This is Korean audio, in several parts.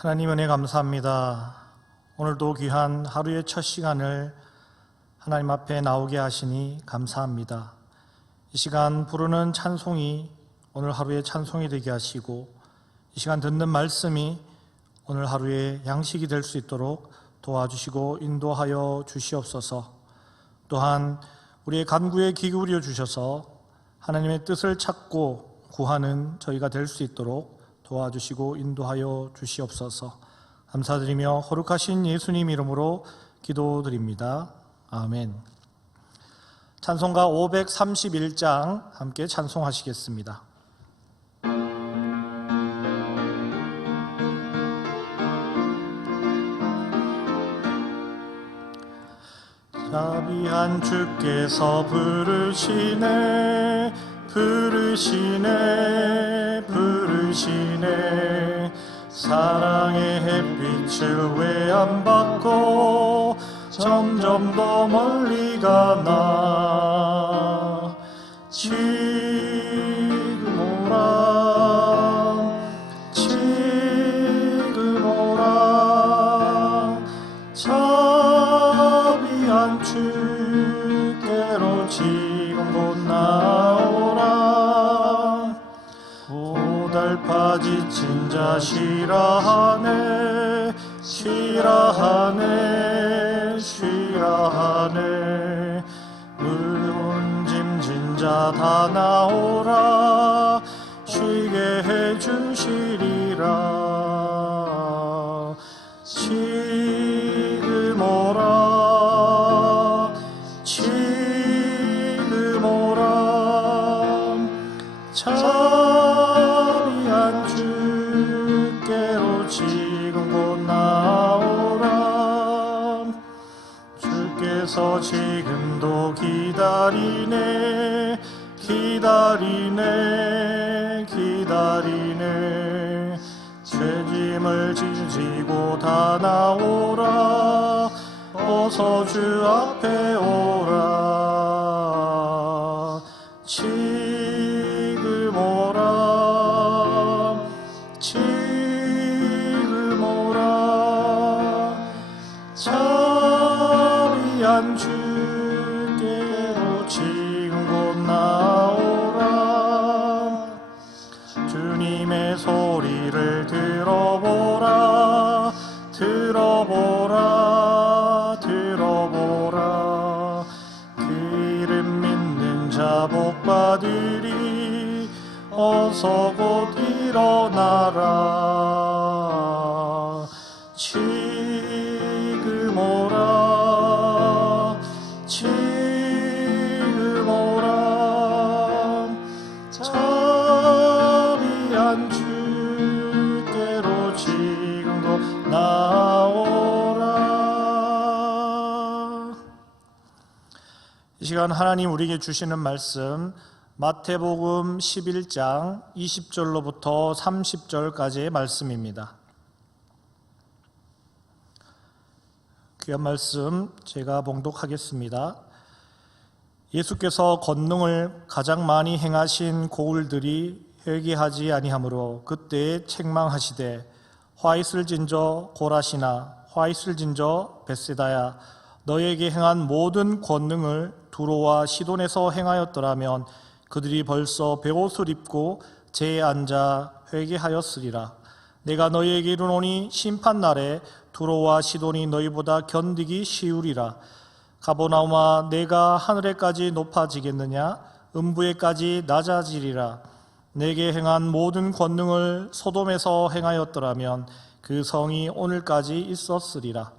하나님 은혜 감사합니다. 오늘도 귀한 하루의 첫 시간을 하나님 앞에 나오게 하시니 감사합니다. 이 시간 부르는 찬송이 오늘 하루의 찬송이 되게 하시고, 이 시간 듣는 말씀이 오늘 하루의 양식이 될 수 있도록 도와주시고 인도하여 주시옵소서. 또한 우리의 간구에 귀 기울여 주셔서 하나님의 뜻을 찾고 구하는 저희가 될 수 있도록 도와주시고 인도하여 주시옵소서. 감사드리며 거룩하신 예수님 이름으로 기도드립니다. 아멘. 찬송가 531장 함께 찬송하시겠습니다. 자비한 주께서 부르시네, 부르시네, 부르시네. 사랑의 햇빛을 왜 안 받고 점점 더 멀리 가나. 지금 오라, 지금 오라. 자비한 주께로 지금 곧 나오라. 고달파 지친 자 쉬라하네, 쉬라하네, 쉬라하네. 무거운 짐진 자 다 나오라. 쉬게 해주시리라. 지금 오라, 지금 오라. 자비한 주께로 지금 곧 나오라. 주께서 지금도 기다리네, 기다리네, 기다리네. 죄짐을 지고 다 나오라. 어서 주 앞에 오라. 지금 오라, 지금 오라. 자비한 주께로 지금 곧 나오라. 주님의 소리를 들어보라, 들어보라, 들어보라. 그 이름 믿는 자 복 받으리. 어서 곧 일어나라. 지금 오라, 지금 오라. 자비한 주께로 지금도 나오라. 이 시간 하나님 우리에게 주시는 말씀, 마태복음 11장 20절로부터 30절까지의 말씀입니다. 귀한 말씀 제가 봉독하겠습니다. 예수께서 권능을 가장 많이 행하신 고울들이 회개하지 아니하므로 그때에 책망하시되, 화 있을진저 고라시나, 화 있을진저 벳세다야, 너에게 행한 모든 권능을 두로와 시돈에서 행하였더라면 그들이 벌써 베옷을 입고 제에 앉아 회개하였으리라. 내가 너희에게 이르노니 심판날에 두로와 시돈이 너희보다 견디기 쉬우리라. 가버나움아, 내가 하늘에까지 높아지겠느냐? 음부에까지 낮아지리라. 내게 행한 모든 권능을 소돔에서 행하였더라면 그 성이 오늘까지 있었으리라.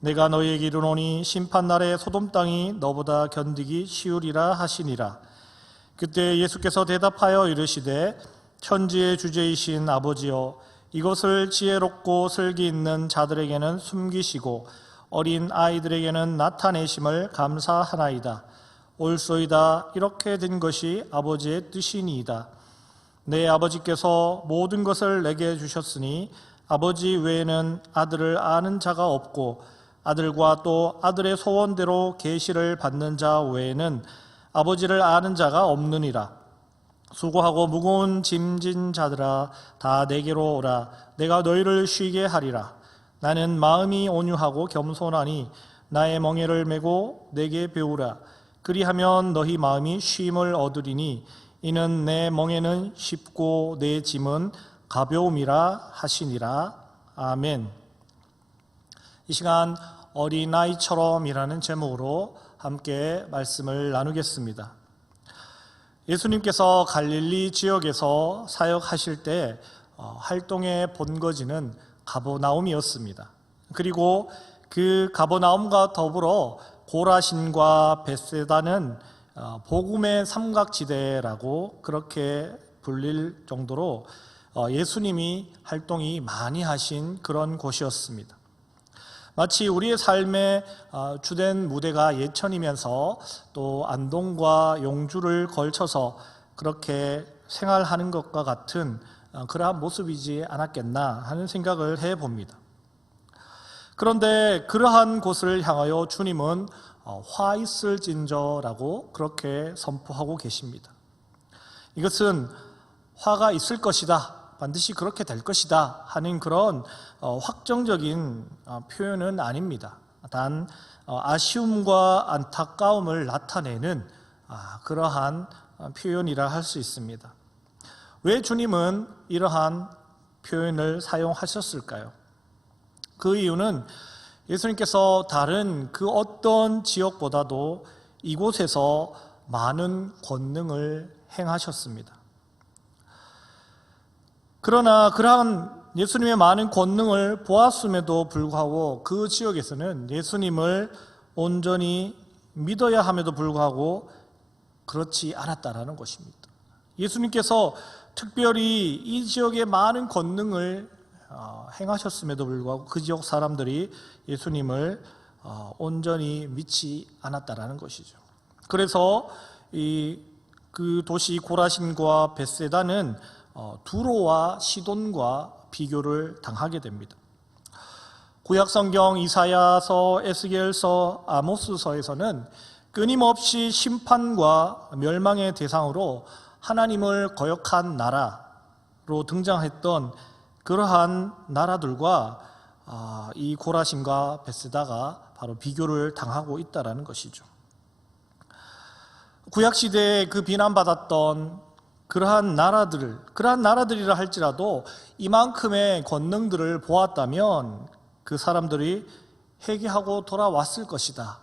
내가 너희에게 이르노니 심판날에 소돔 땅이 너보다 견디기 쉬우리라 하시니라. 그때 예수께서 대답하여 이르시되, 천지의 주제이신 아버지여, 이것을 지혜롭고 슬기 있는 자들에게는 숨기시고 어린 아이들에게는 나타내심을 감사하나이다. 옳소이다. 이렇게 된 것이 아버지의 뜻이니이다. 내 아버지께서 모든 것을 내게 주셨으니 아버지 외에는 아들을 아는 자가 없고 아들과 또 아들의 소원대로 계시를 받는 자 외에는 아버지를 아는 자가 없느니라. 수고하고 무거운 짐진 자들아 다 내게로 오라. 내가 너희를 쉬게 하리라. 나는 마음이 온유하고 겸손하니 나의 멍에를 메고 내게 배우라. 그리하면 너희 마음이 쉼을 얻으리니 이는 내 멍에는 쉽고 내 짐은 가벼움이라 하시니라. 아멘. 이 시간 어린아이처럼이라는 제목으로 함께 말씀을 나누겠습니다. 예수님께서 갈릴리 지역에서 사역하실 때 활동의 본거지는 가버나움이었습니다. 그리고 그 가버나움과 더불어 고라신과 벳세다는 복음의 삼각지대라고 그렇게 불릴 정도로 예수님이 활동이 많이 하신 그런 곳이었습니다. 마치 우리의 삶의 주된 무대가 예천이면서 또 안동과 용주를 걸쳐서 그렇게 생활하는 것과 같은 그러한 모습이지 않았겠나 하는 생각을 해봅니다. 그런데 그러한 곳을 향하여 주님은 화 있을진저라고 그렇게 선포하고 계십니다. 이것은 화가 있을 것이다, 반드시 그렇게 될 것이다 하는 그런 확정적인 표현은 아닙니다. 단 아쉬움과 안타까움을 나타내는 그러한 표현이라 할 수 있습니다. 왜 주님은 이러한 표현을 사용하셨을까요? 그 이유는 예수님께서 다른 그 어떤 지역보다도 이곳에서 많은 권능을 행하셨습니다. 그러나 그러한 예수님의 많은 권능을 보았음에도 불구하고 그 지역에서는 예수님을 온전히 믿어야 함에도 불구하고 그렇지 않았다라는 것입니다. 예수님께서 특별히 이 지역에 많은 권능을 행하셨음에도 불구하고 그 지역 사람들이 예수님을 온전히 믿지 않았다라는 것이죠. 그래서 그 도시 고라신과 벳세다는 두로와 시돈과 비교를 당하게 됩니다. 구약성경 이사야서, 에스겔서, 아모스서에서는 끊임없이 심판과 멸망의 대상으로 하나님을 거역한 나라로 등장했던 그러한 나라들과 이 고라신과 벳세다가 바로 비교를 당하고 있다는 것이죠. 구약시대에 그 비난받았던 그러한 나라들이라 할지라도 이만큼의 권능들을 보았다면 그 사람들이 회개하고 돌아왔을 것이다,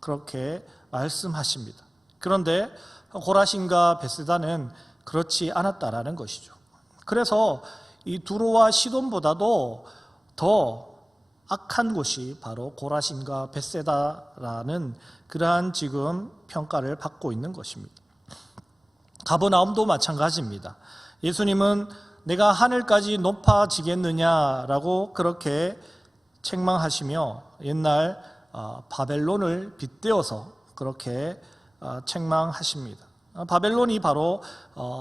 그렇게 말씀하십니다. 그런데 고라신과 벳세다는 그렇지 않았다라는 것이죠. 그래서 이 두로와 시돈보다도 더 악한 곳이 바로 고라신과 벳세다라는 그러한 지금 평가를 받고 있는 것입니다. 가버나움도 마찬가지입니다. 예수님은 내가 하늘까지 높아지겠느냐라고 그렇게 책망하시며 옛날 바벨론을 빗대어서 그렇게 책망하십니다. 바벨론이 바로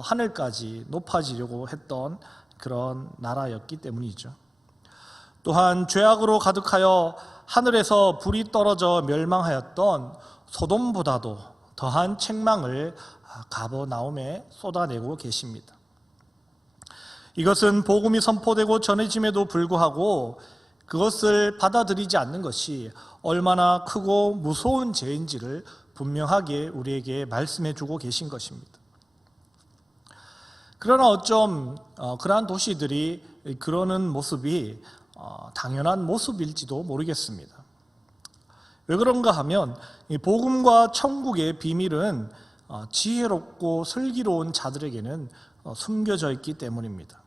하늘까지 높아지려고 했던 그런 나라였기 때문이죠. 또한 죄악으로 가득하여 하늘에서 불이 떨어져 멸망하였던 소돔보다도 더한 책망을 가버나움에 쏟아내고 계십니다. 이것은 복음이 선포되고 전해짐에도 불구하고 그것을 받아들이지 않는 것이 얼마나 크고 무서운 죄인지를 분명하게 우리에게 말씀해 주고 계신 것입니다. 그러나 어쩜 그러한 도시들이 그러는 모습이 당연한 모습일지도 모르겠습니다. 왜 그런가 하면 복음과 천국의 비밀은 지혜롭고 슬기로운 자들에게는 숨겨져 있기 때문입니다.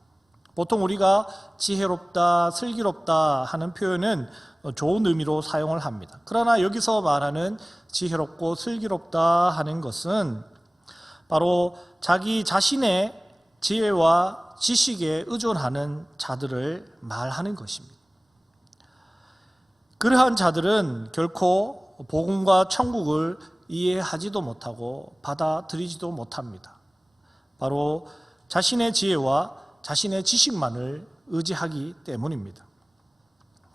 보통 우리가 지혜롭다, 슬기롭다 하는 표현은 좋은 의미로 사용을 합니다. 그러나 여기서 말하는 지혜롭고 슬기롭다 하는 것은 바로 자기 자신의 지혜와 지식에 의존하는 자들을 말하는 것입니다. 그러한 자들은 결코 복음과 천국을 이해하지도 못하고 받아들이지도 못합니다. 바로 자신의 지혜와 자신의 지식만을 의지하기 때문입니다.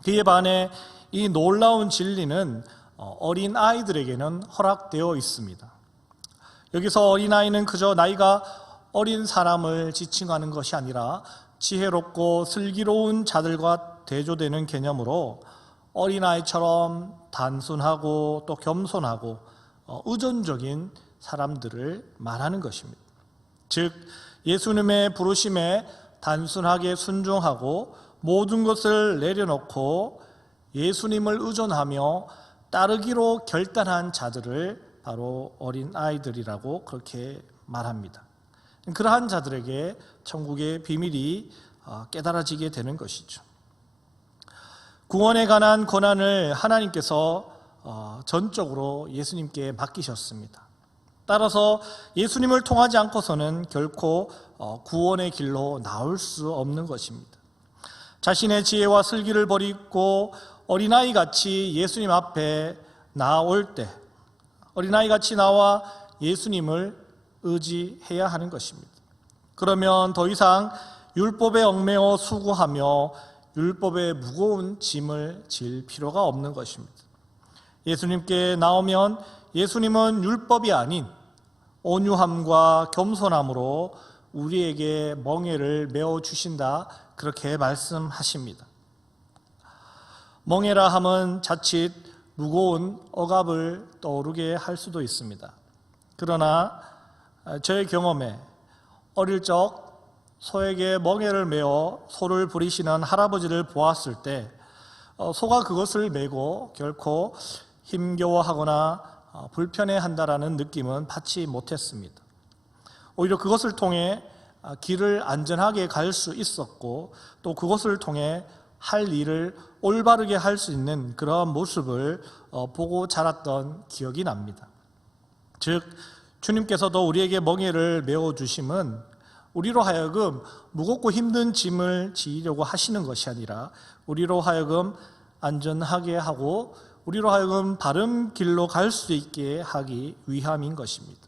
그에 반해 이 놀라운 진리는 어린 아이들에게는 허락되어 있습니다. 여기서 어린아이는 그저 나이가 어린 사람을 지칭하는 것이 아니라 지혜롭고 슬기로운 자들과 대조되는 개념으로 어린아이처럼 단순하고 또 겸손하고 의존적인 사람들을 말하는 것입니다. 즉 예수님의 부르심에 단순하게 순종하고 모든 것을 내려놓고 예수님을 의존하며 따르기로 결단한 자들을 바로 어린아이들이라고 그렇게 말합니다. 그러한 자들에게 천국의 비밀이 깨달아지게 되는 것이죠. 구원에 관한 권한을 하나님께서 전적으로 예수님께 맡기셨습니다. 따라서 예수님을 통하지 않고서는 결코 구원의 길로 나올 수 없는 것입니다. 자신의 지혜와 슬기를 버리고 어린아이같이 예수님 앞에 나올 때 어린아이같이 나와 예수님을 의지해야 하는 것입니다. 그러면 더 이상 율법에 얽매여 수고하며 율법의 무거운 짐을 질 필요가 없는 것입니다. 예수님께 나오면 예수님은 율법이 아닌 온유함과 겸손함으로 우리에게 멍에를 메어 주신다, 그렇게 말씀하십니다. 멍에라 함은 자칫 무거운 억압을 떠오르게 할 수도 있습니다. 그러나 저의 경험에 어릴 적 소에게 멍에를 메어 소를 부리시는 할아버지를 보았을 때 소가 그것을 메고 결코 힘겨워하거나 불편해한다라는 느낌은 받지 못했습니다. 오히려 그것을 통해 길을 안전하게 갈 수 있었고 또 그것을 통해 할 일을 올바르게 할 수 있는 그러한 모습을 보고 자랐던 기억이 납니다. 즉 주님께서도 우리에게 멍에를 메어 주심은 우리로 하여금 무겁고 힘든 짐을 지려고 하시는 것이 아니라 우리로 하여금 안전하게 하고 우리로 하여금 바른 길로 갈 수 있게 하기 위함인 것입니다.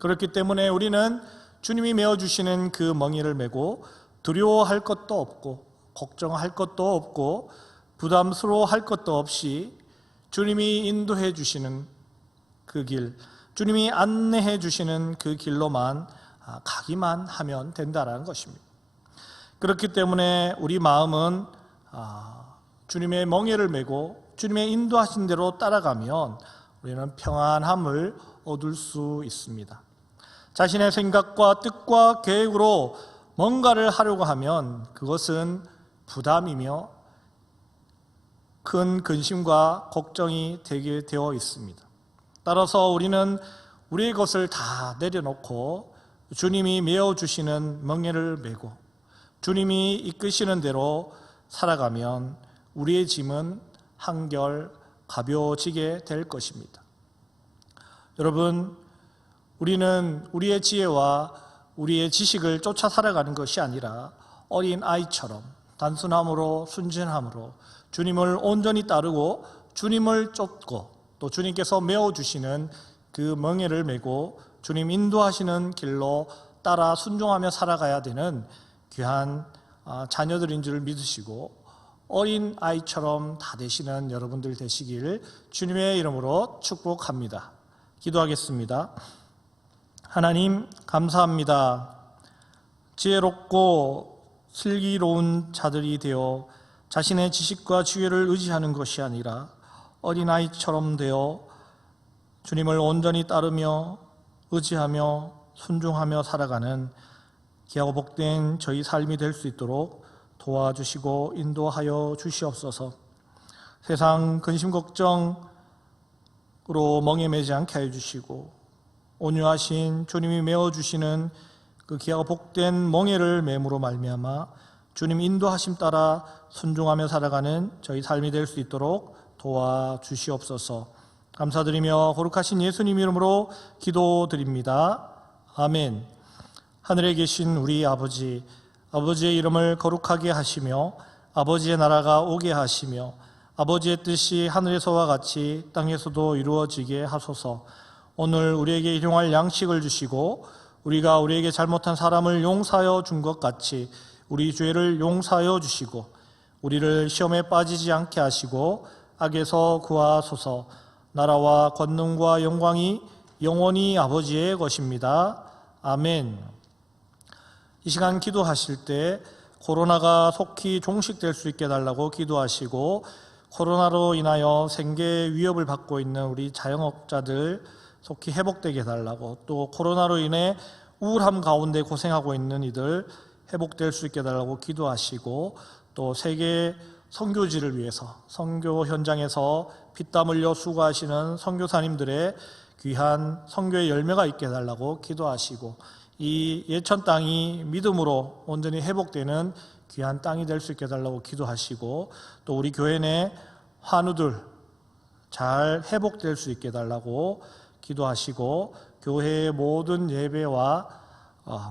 그렇기 때문에 우리는 주님이 메어주시는 그 멍에를 메고 두려워할 것도 없고 걱정할 것도 없고 부담스러워할 것도 없이 주님이 인도해 주시는 그 길, 주님이 안내해 주시는 그 길로만 가기만 하면 된다는 것입니다. 그렇기 때문에 우리 마음은 주님의 멍에를 메고 주님의 인도하신 대로 따라가면 우리는 평안함을 얻을 수 있습니다. 자신의 생각과 뜻과 계획으로 뭔가를 하려고 하면 그것은 부담이며 큰 근심과 걱정이 되게 되어 있습니다. 따라서 우리는 우리의 것을 다 내려놓고 주님이 메어주시는 멍에를 메고 주님이 이끄시는 대로 살아가면 우리의 짐은 한결 가벼워지게 될 것입니다. 여러분, 우리는 우리의 지혜와 우리의 지식을 쫓아 살아가는 것이 아니라 어린 아이처럼 단순함으로 순진함으로 주님을 온전히 따르고 주님을 쫓고 또 주님께서 메어주시는 그 멍에를 메고 주님 인도하시는 길로 따라 순종하며 살아가야 되는 귀한 자녀들인 줄 믿으시고 어린 아이처럼 다 되시는 여러분들 되시길 주님의 이름으로 축복합니다. 기도하겠습니다. 하나님 감사합니다. 지혜롭고 슬기로운 자들이 되어 자신의 지식과 지혜를 의지하는 것이 아니라 어린아이처럼 되어 주님을 온전히 따르며 의지하며 순종하며 살아가는 귀하고 복된 저희 삶이 될 수 있도록 도와주시고 인도하여 주시옵소서. 세상 근심 걱정으로 멍에 매지 않게 해주시고 온유하신 주님이 메어주시는 그 귀하고 복된 멍에를 매므로 말미암아 주님 인도하심 따라 순종하며 살아가는 저희 삶이 될 수 있도록 도와주시옵소서. 감사드리며 거룩하신 예수님 이름으로 기도드립니다. 아멘. 하늘에 계신 우리 아버지, 아버지의 이름을 거룩하게 하시며 아버지의 나라가 오게 하시며 아버지의 뜻이 하늘에서와 같이 땅에서도 이루어지게 하소서. 오늘 우리에게 일용할 양식을 주시고 우리가 우리에게 잘못한 사람을 용서하여 준 것 같이 우리 죄를 용서하여 주시고 우리를 시험에 빠지지 않게 하시고 악에서 구하소서. 나라와 권능과 영광이 영원히 아버지의 것입니다. 아멘. 이 시간 기도하실 때 코로나가 속히 종식될 수 있게 해달라고 기도하시고, 코로나로 인하여 생계 위협을 받고 있는 우리 자영업자들 속히 회복되게 해달라고, 또 코로나로 인해 우울함 가운데 고생하고 있는 이들 회복될 수 있게 해달라고 기도하시고, 또 세계 선교지를 위해서 선교 현장에서 피땀 흘려 수고하시는 선교사님들의 귀한 선교의 열매가 있게 해달라고 기도하시고, 이 예천 땅이 믿음으로 온전히 회복되는 귀한 땅이 될 수 있게 해달라고 기도하시고, 또 우리 교회 내 환우들 잘 회복될 수 있게 해달라고 기도하시고, 교회의 모든 예배와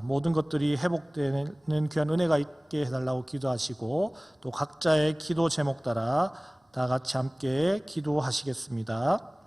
모든 것들이 회복되는 귀한 은혜가 있게 해달라고 기도하시고, 또 각자의 기도 제목 따라 다 같이 함께 기도하시겠습니다.